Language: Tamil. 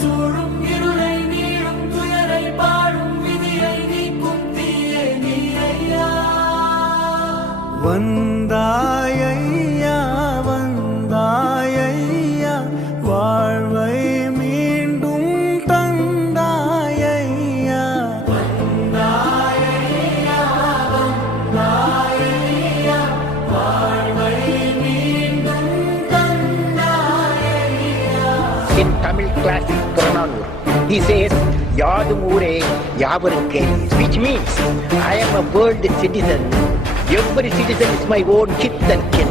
சூழும் இருளை நீளும் துயரை பாடும் விதியை நீக்கும் தீயே நீ ஐயா. வந்தாயையா வந்தாயையா வாழ்வை மீண்டும் தந்தாயையா. வந்தாயையா வந்தாயையா வாழ்வை மீண்டும் தந்தாயையா. In Tamil classic Purananur, he says, Yadum Ure Yavarke, which means I am a world citizen. Every citizen is my own kith and kin.